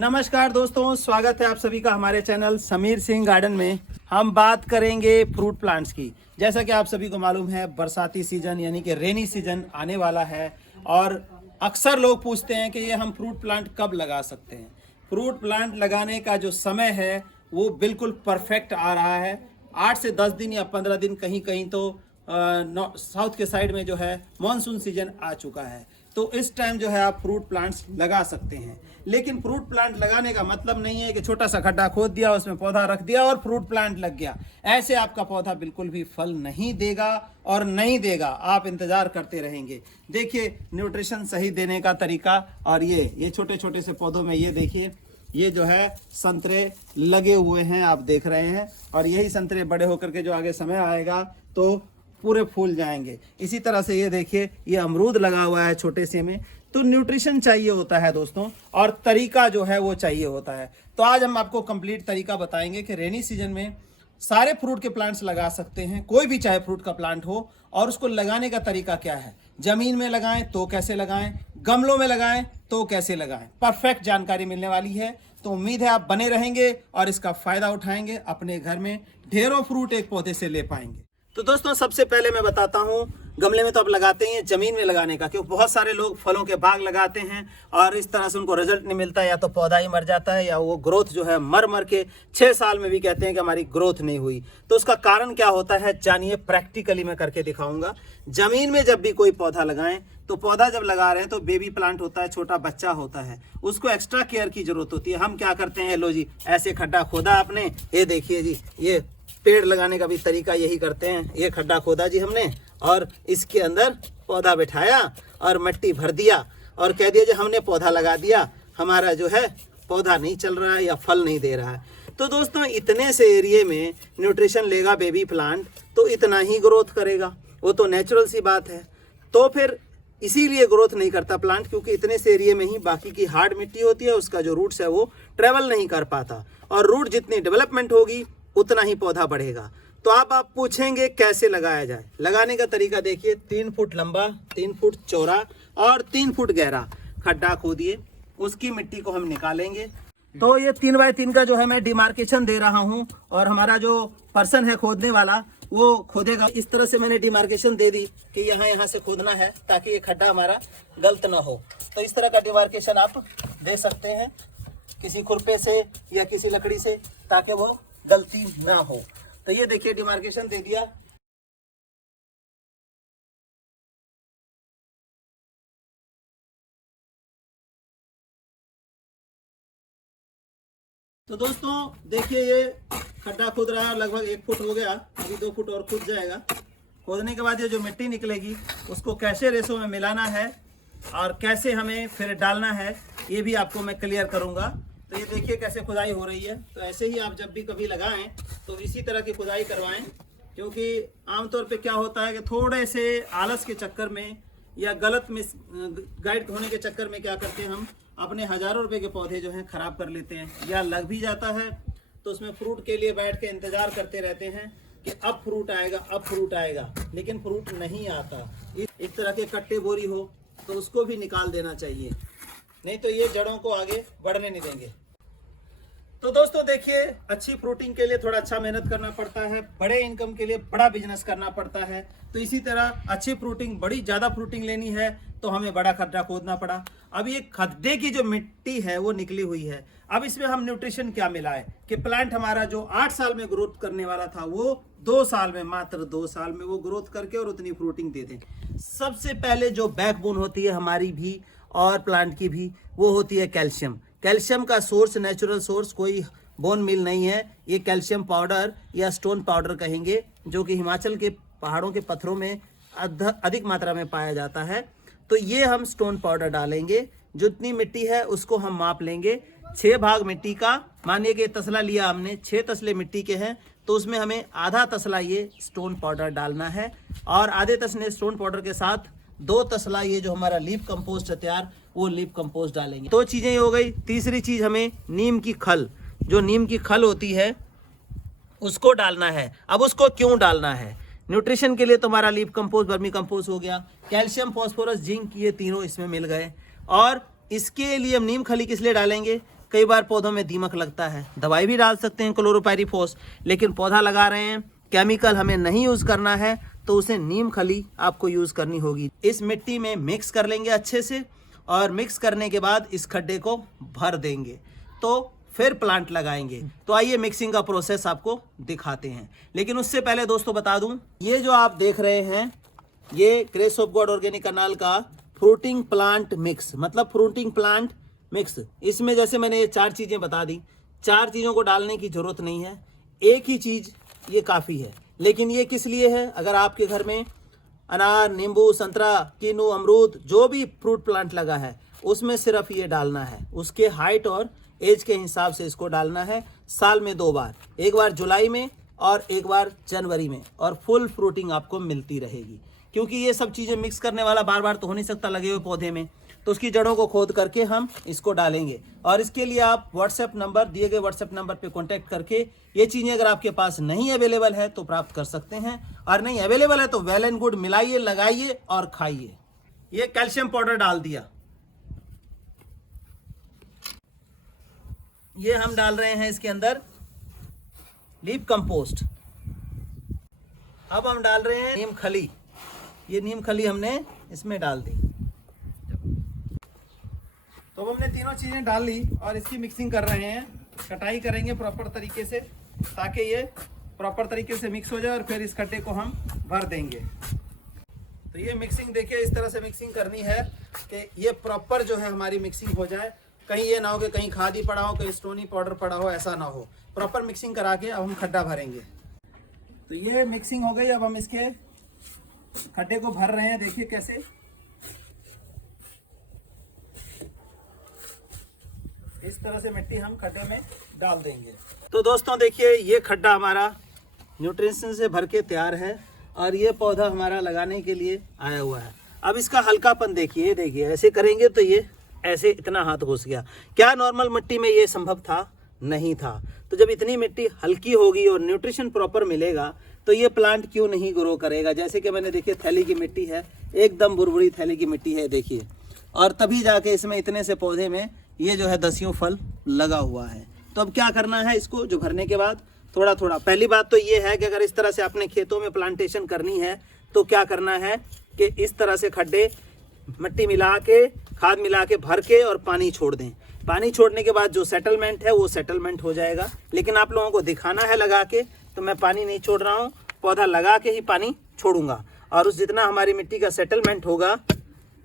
नमस्कार दोस्तों, स्वागत है आप सभी का हमारे चैनल समीर सिंह गार्डन में। हम बात करेंगे फ्रूट प्लांट्स की। जैसा कि आप सभी को मालूम है, बरसाती सीजन यानी कि रेनी सीजन आने वाला है और अक्सर लोग पूछते हैं कि ये हम फ्रूट प्लांट कब लगा सकते हैं। फ्रूट प्लांट लगाने का जो समय है वो बिल्कुल परफेक्ट आ रहा है। 8 से 10 दिन या 15 दिन, कहीं कहीं तो साउथ के साइड में जो है मानसून सीजन आ चुका है, तो इस टाइम जो है आप फ्रूट प्लांट्स लगा सकते हैं। लेकिन फ्रूट प्लांट लगाने का मतलब नहीं है कि छोटा सा खड्डा खोद दिया, उसमें पौधा रख दिया और फ्रूट प्लांट लग गया। ऐसे आपका पौधा बिल्कुल भी फल नहीं देगा और नहीं देगा, आप इंतजार करते रहेंगे। देखिए न्यूट्रिशन सही देने का तरीका। और ये छोटे छोटे से पौधों में ये देखिए, ये जो है संतरे लगे हुए हैं, आप देख रहे हैं। और यही संतरे बड़े होकर के जो आगे समय आएगा तो पूरे फूल जाएंगे। इसी तरह से ये देखिए, ये अमरूद लगा हुआ है छोटे से में। तो न्यूट्रिशन चाहिए होता है दोस्तों, और तरीका जो है वो चाहिए होता है। तो आज हम आपको कंप्लीट तरीका बताएंगे कि रेनी सीजन में सारे फ्रूट के प्लांट्स लगा सकते हैं, कोई भी चाहे फ्रूट का प्लांट हो, और उसको लगाने का तरीका क्या है। जमीन में लगाएं तो कैसे लगाएं, गमलों में लगाएं तो कैसे लगाएं, परफेक्ट जानकारी मिलने वाली है। तो उम्मीद है आप बने रहेंगे और इसका फायदा उठाएंगे, अपने घर में ढेरों फ्रूट एक पौधे से ले पाएंगे। तो दोस्तों सबसे पहले मैं बताता हूँ, गमले में तो आप लगाते हैं, जमीन में लगाने का, क्योंकि बहुत सारे लोग फलों के बाग लगाते हैं और इस तरह से उनको रिजल्ट नहीं मिलता, या तो पौधा ही मर जाता है या वो ग्रोथ जो है मर के 6 साल में भी कहते हैं कि हमारी ग्रोथ नहीं हुई। तो उसका कारण क्या होता है जानिए, प्रैक्टिकली मैं करके दिखाऊंगा। जमीन में जब भी कोई पौधा लगाएं तो पौधा जब लगा रहे हैं तो बेबी प्लांट होता है, छोटा बच्चा होता है, उसको एक्स्ट्रा केयर की जरूरत होती है। हम क्या करते हैं, लो जी ऐसे खड्डा खोदा आपने, ये देखिए जी, ये पेड़ लगाने का भी तरीका यही करते हैं। ये खड्डा खोदा जी हमने और इसके अंदर पौधा बिठाया और मिट्टी भर दिया और कह दिया जी हमने पौधा लगा दिया, हमारा जो है पौधा नहीं चल रहा है या फल नहीं दे रहा है। तो दोस्तों इतने से एरिया में न्यूट्रिशन लेगा बेबी प्लांट तो इतना ही ग्रोथ करेगा, वो तो नेचुरल सी बात है। तो फिर इसीलिए ग्रोथ नहीं करता प्लांट, क्योंकि इतने से एरिया में ही बाकी की हार्ड मिट्टी होती है, उसका जो रूट्स है वो ट्रेवल नहीं कर पाता, और रूट जितनी डेवलपमेंट होगी उतना ही पौधा बढ़ेगा। तो आप पूछेंगे कैसे लगाया जाए। लगाने का तरीका देखिए, 3 फुट लंबा, 3 फुट चौड़ा और 3 फुट गहरा खड्डा खोदिए, उसकी मिट्टी को हम निकालेंगे। तो ये 3 बाय 3 का जो है मैं डिमार्केशन दे रहा हूँ, और हमारा जो पर्सन है खोदने वाला वो खोदेगा। इस तरह से मैंने डिमार्केशन दे दी कि यहाँ से खोदना है ताकि ये खड्डा हमारा गलत ना हो। तो इस तरह का डिमार्केशन आप दे सकते हैं किसी खुरपे से या किसी लकड़ी से, ताकि वो गलती ना हो। तो ये देखिए डिमार्केशन दे दिया। तो दोस्तों देखिए, ये खड्डा खोद रहा है, लगभग 1 फुट हो गया, अभी 2 फुट और खुद जाएगा। खोदने के बाद ये जो मिट्टी निकलेगी उसको कैसे रेशो में मिलाना है और कैसे हमें फिर डालना है, ये भी आपको मैं क्लियर करूंगा। तो ये देखिए कैसे खुदाई हो रही है। तो ऐसे ही आप जब भी कभी लगाएं तो इसी तरह की खुदाई करवाएं, क्योंकि आमतौर पे क्या होता है कि थोड़े से आलस के चक्कर में या गलत मिस गाइड होने के चक्कर में क्या करते हैं, हम अपने हज़ारों रुपए के पौधे जो हैं ख़राब कर लेते हैं, या लग भी जाता है तो उसमें फ्रूट के लिए बैठ के इंतज़ार करते रहते हैं कि अब फ्रूट आएगा, अब फ्रूट आएगा, लेकिन फ्रूट नहीं आता। इस तरह के कट्टे बोरी हो तो उसको भी निकाल देना चाहिए, नहीं तो ये जड़ों को आगे बढ़ने नहीं देंगे। तो दोस्तों देखिए, अच्छी फ्रूटिंग के लिए थोड़ा अच्छा मेहनत करना पड़ता है, बड़े इनकम के लिए बड़ा बिजनेस करना पड़ता है। तो इसी तरह अच्छी फ्रूटिंग, बड़ी ज़्यादा फ्रूटिंग लेनी है तो हमें बड़ा खड्डा खोदना पड़ा। अब ये खड्डे की जो मिट्टी है वो निकली हुई है। अब इसमें हम न्यूट्रिशन क्या मिलाए कि प्लांट हमारा जो 8 साल में ग्रोथ करने वाला था वो 2 साल में, मात्र 2 साल में वो ग्रोथ करके और उतनी फ्रूटिंग दे दें। सबसे पहले जो बैकबोन होती है हमारी भी और प्लांट की भी, वो होती है कैल्शियम। कैल्शियम का सोर्स, नेचुरल सोर्स कोई बोन मिल नहीं है, ये कैल्शियम पाउडर या स्टोन पाउडर कहेंगे, जो कि हिमाचल के पहाड़ों के पत्थरों में अधिक मात्रा में पाया जाता है। तो ये हम स्टोन पाउडर डालेंगे। जितनी मिट्टी है उसको हम माप लेंगे। 6 भाग मिट्टी का, मानिए कि तसला लिया हमने, 6 तसले मिट्टी के हैं, तो उसमें हमें आधा तसला ये स्टोन पाउडर डालना है, और आधे तसले स्टोन पाउडर के साथ 2 तसला ये जो हमारा लीफ कंपोस्ट है तैयार, वो लीफ कंपोस्ट डालेंगे। 2 चीज़ें हो गई। तीसरी चीज़, हमें नीम की खल, जो नीम की खल होती है उसको डालना है। अब उसको क्यों डालना है, न्यूट्रिशन के लिए तो हमारा लीफ कंपोस्ट, वर्मी कंपोस्ट हो गया, कैल्शियम, फास्फोरस, जिंक, ये तीनों इसमें मिल गए। और इसके लिए हम नीम खली किस लिए डालेंगे कई बार पौधों में दीमक लगता है, दवाई भी डाल सकते हैं क्लोरोपाइरीफॉस, लेकिन पौधा लगा रहे हैं, केमिकल हमें नहीं यूज़ करना है, तो उसे नीम खली आपको यूज़ करनी होगी। इस मिट्टी में मिक्स कर लेंगे अच्छे से, और मिक्स करने के बाद इस खड्डे को भर देंगे, तो फिर प्लांट लगाएंगे। तो आइए मिक्सिंग का प्रोसेस आपको दिखाते हैं। लेकिन उससे पहले दोस्तों बता दूं, ये जो आप देख रहे हैं ये ग्रेस ऑफ गॉड ऑर्गेनिक कनाल का फ्रूटिंग प्लांट मिक्स, मतलब फ्रूटिंग प्लांट मिक्स। इसमें जैसे मैंने ये 4 चीज़ें बता दी, 4 चीज़ों को डालने की ज़रूरत नहीं है, एक ही चीज़ ये काफ़ी है। लेकिन ये किस लिए है? अगर आपके घर में अनार, नींबू, संतरा, कीनू, अमरूद जो भी फ्रूट प्लांट लगा है उसमें सिर्फ ये डालना है। उसके हाइट और एज के हिसाब से इसको डालना है, साल में 2 बार, एक बार जुलाई में और एक बार जनवरी में, और फुल फ्रूटिंग आपको मिलती रहेगी। क्योंकि ये सब चीज़ें मिक्स करने वाला बार बार तो हो नहीं सकता लगे हुए पौधे में, तो उसकी जड़ों को खोद करके हम इसको डालेंगे। और इसके लिए आप व्हाट्सएप नंबर, दिए गए व्हाट्सएप नंबर पे कांटेक्ट करके ये चीज़ें अगर आपके पास नहीं अवेलेबल है तो प्राप्त कर सकते हैं, और नहीं अवेलेबल है तो वेल एंड गुड, मिलाइए, लगाइए और खाइए। ये कैल्शियम पाउडर डाल दिया, ये हम डाल रहे हैं इसके अंदर लीफ कंपोस्ट। अब हम डाल रहे हैं नीम खली, ये नीम खली हमने इसमें डाल दी। तो हमने तीनों चीज़ें डाल ली और इसकी मिक्सिंग कर रहे हैं, कटाई करेंगे प्रॉपर तरीके से ताकि ये प्रॉपर तरीके से मिक्स हो जाए, और फिर इस खड्डे को हम भर देंगे। तो ये मिक्सिंग देखिए इस तरह से मिक्सिंग करनी है कि ये प्रॉपर जो है हमारी मिक्सिंग हो जाए। कहीं ये ना हो कि कहीं खाद ही पड़ा हो, कहीं स्टोनी पाउडर पड़ा हो, ऐसा ना हो। प्रॉपर मिक्सिंग करा के अब हम खड्डा भरेंगे। तो ये मिक्सिंग हो गई, अब हम इसके खड्डे को भर रहे हैं। देखिए कैसे, इस तरह से मिट्टी हम खड्डे में डाल देंगे। तो दोस्तों देखिए ये खड्डा हमारा न्यूट्रिशन से भर के तैयार है, और ये पौधा हमारा लगाने के लिए आया हुआ है। अब इसका हल्कापन देखिए, देखिए ऐसे करेंगे तो ये ऐसे इतना हाथ घुस गया। क्या नॉर्मल मिट्टी में ये संभव था? नहीं था। तो जब इतनी मिट्टी हल्की होगी और न्यूट्रिशन प्रॉपर मिलेगा तो ये प्लांट क्यों नहीं ग्रो करेगा। जैसे कि मैंने देखिए थैली की मिट्टी है, एकदम बुरबुरी थैली की मिट्टी है देखिए, और तभी जाके इसमें इतने से पौधे में ये जो है 10 फल लगा हुआ है। तो अब क्या करना है, इसको जो भरने के बाद थोड़ा थोड़ा, पहली बात तो ये है कि अगर इस तरह से अपने खेतों में प्लांटेशन करनी है तो क्या करना है कि इस तरह से खड्डे मिट्टी मिला के, खाद मिला के भर के और पानी छोड़ दें। पानी छोड़ने के बाद जो सेटलमेंट है वो सेटलमेंट हो जाएगा। लेकिन आप लोगों को दिखाना है लगा के, तो मैं पानी नहीं छोड़ रहा हूँ, पौधा लगा के ही पानी छोड़ूंगा। और उस जितना हमारी मिट्टी का सेटलमेंट होगा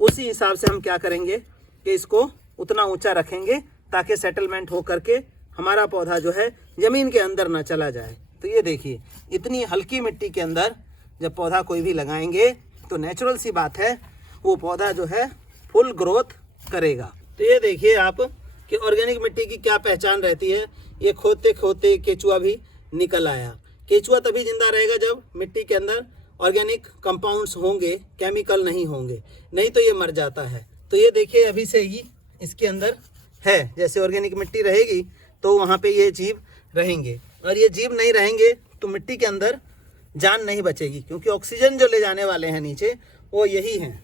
उसी हिसाब से हम क्या करेंगे कि इसको उतना ऊंचा रखेंगे ताकि सेटलमेंट हो करके हमारा पौधा जो है ज़मीन के अंदर ना चला जाए। तो ये देखिए इतनी हल्की मिट्टी के अंदर जब पौधा कोई भी लगाएंगे तो नेचुरल सी बात है वो पौधा जो है फुल ग्रोथ करेगा। तो ये देखिए आप कि ऑर्गेनिक मिट्टी की क्या पहचान रहती है। ये खोदते खोदते केचुआ भी निकल आया। केचुआ तभी जिंदा रहेगा जब मिट्टी के अंदर ऑर्गेनिक कंपाउंड्स होंगे, केमिकल नहीं होंगे, नहीं तो ये मर जाता है। तो ये देखिए अभी से ही इसके अंदर है, जैसे ऑर्गेनिक मिट्टी रहेगी तो वहाँ पे ये जीव रहेंगे, और ये जीव नहीं रहेंगे तो मिट्टी के अंदर जान नहीं बचेगी, क्योंकि ऑक्सीजन जो ले जाने वाले हैं नीचे वो यही हैं।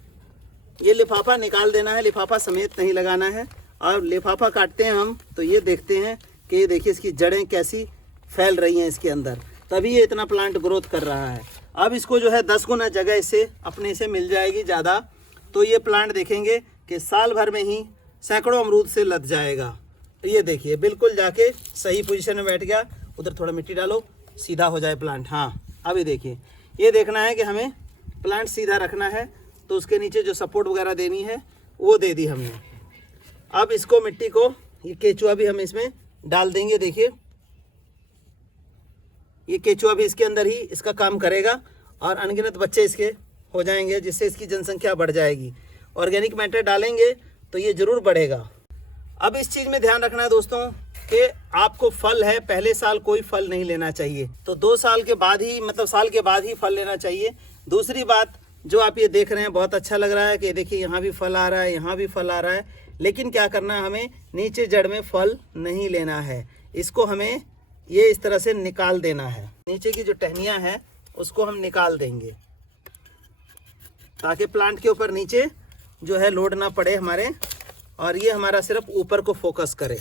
ये लिफाफा निकाल देना है, लिफाफा समेत नहीं लगाना है। और लिफाफा काटते हैं हम तो ये देखते हैं कि ये देखिए इसकी जड़ें कैसी फैल रही हैं इसके अंदर, तभी ये इतना प्लांट ग्रोथ कर रहा है। अब इसको जो है 10 गुना जगह इससे अपने से मिल जाएगी ज़्यादा, तो ये प्लांट देखेंगे कि साल भर में ही सैकड़ों अमरूद से लद जाएगा। तो ये देखिए बिल्कुल जाके सही पोजीशन में बैठ गया। उधर थोड़ा मिट्टी डालो, सीधा हो जाए प्लांट। हाँ अभी देखिए, ये देखना है कि हमें प्लांट सीधा रखना है, तो उसके नीचे जो सपोर्ट वगैरह देनी है वो दे दी हमने। अब इसको मिट्टी को, ये केचुआ भी हम इसमें डाल देंगे। देखिए ये केचुआ भी इसके अंदर ही इसका काम करेगा, और अनगिनत बच्चे इसके हो जाएंगे, जिससे इसकी जनसंख्या बढ़ जाएगी। ऑर्गेनिक मैटर डालेंगे तो ये ज़रूर बढ़ेगा। अब इस चीज़ में ध्यान रखना है दोस्तों कि आपको फल है, पहले साल कोई फल नहीं लेना चाहिए, तो 2 साल के बाद ही, मतलब साल के बाद ही फल लेना चाहिए। दूसरी बात जो आप ये देख रहे हैं बहुत अच्छा लग रहा है कि देखिए यहाँ भी फल आ रहा है, यहाँ भी फल आ रहा है, लेकिन क्या करना है, हमें नीचे जड़ में फल नहीं लेना है। इसको हमें ये इस तरह से निकाल देना है, नीचे की जो टहनियाँ हैं उसको हम निकाल देंगे ताकि प्लांट के ऊपर नीचे जो है लोड ना पड़े हमारे, और ये हमारा सिर्फ ऊपर को फोकस करे।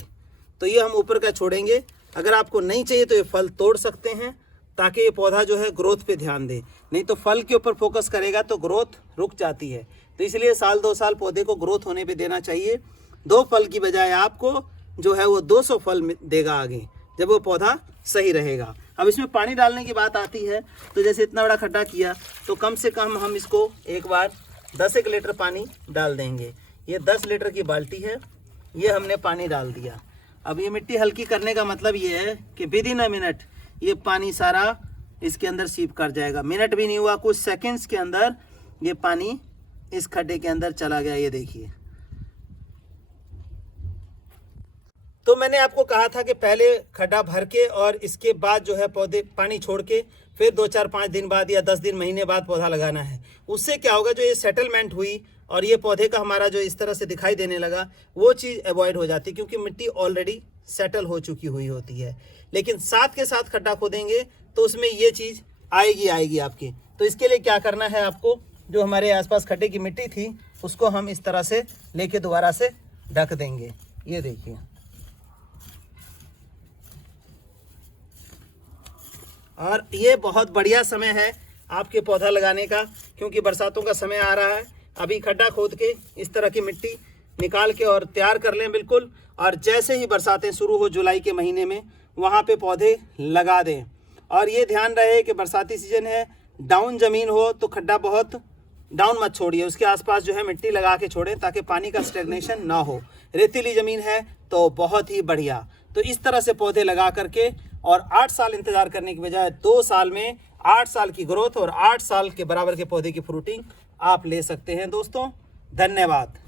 तो ये हम ऊपर का छोड़ेंगे। अगर आपको नहीं चाहिए तो ये फल तोड़ सकते हैं, ताकि ये पौधा जो है ग्रोथ पे ध्यान दे। नहीं तो फल के ऊपर फोकस करेगा तो ग्रोथ रुक जाती है। तो इसलिए साल 2 साल पौधे को ग्रोथ होने पे देना चाहिए। 2 फल की बजाय आपको जो है वो 200 फल देगा आगे, जब वो पौधा सही रहेगा। अब इसमें पानी डालने की बात आती है, तो जैसे इतना बड़ा खड्डा किया तो कम से कम हम इसको एक बार 10 लीटर पानी डाल देंगे। ये 10 लीटर की बाल्टी है, ये हमने पानी डाल दिया। अब ये मिट्टी हल्की करने का मतलब ये है कि विद इन अ मिनट ये पानी सारा इसके अंदर सीप कर जाएगा। मिनट भी नहीं हुआ, कुछ सेकंड्स के अंदर ये पानी इस खड्डे के अंदर चला गया। ये देखिए। तो मैंने आपको कहा था कि पहले खड्डा भर के और इसके बाद जो है पौधे पानी छोड़ के फिर 2 4 5 दिन बाद या 10 दिन महीने बाद पौधा लगाना है। उससे क्या होगा, जो ये सेटलमेंट हुई और ये पौधे का हमारा जो इस तरह से दिखाई देने लगा, वो चीज़ अवॉइड हो जाती, क्योंकि मिट्टी ऑलरेडी सेटल हो चुकी हुई होती है। लेकिन साथ के साथ खड्डा खोदेंगे तो उसमें ये चीज़ आएगी आपकी। तो इसके लिए क्या करना है, आपको जो हमारे आसपास खड्डे की मिट्टी थी उसको हम इस तरह से लेके दोबारा से ढक देंगे। ये देखिए। और ये बहुत बढ़िया समय है आपके पौधा लगाने का, क्योंकि बरसातों का समय आ रहा है। अभी खड्डा खोद के इस तरह की मिट्टी निकाल के और तैयार कर लें बिल्कुल। और जैसे ही बरसातें शुरू हो जुलाई के महीने में, वहाँ पे पौधे लगा दें। और ये ध्यान रहे कि बरसाती सीजन है, डाउन ज़मीन हो तो खड्डा बहुत डाउन मत छोड़िए, उसके आसपास जो है मिट्टी लगा के छोड़ें, ताकि पानी का स्टेग्नेशन ना हो। रेतीली ज़मीन है तो बहुत ही बढ़िया। तो इस तरह से पौधे लगा करके और 8 साल इंतज़ार करने की बजाय 2 साल में 8 साल की ग्रोथ और 8 साल के बराबर के पौधे की फ्रूटिंग आप ले सकते हैं। दोस्तों, धन्यवाद।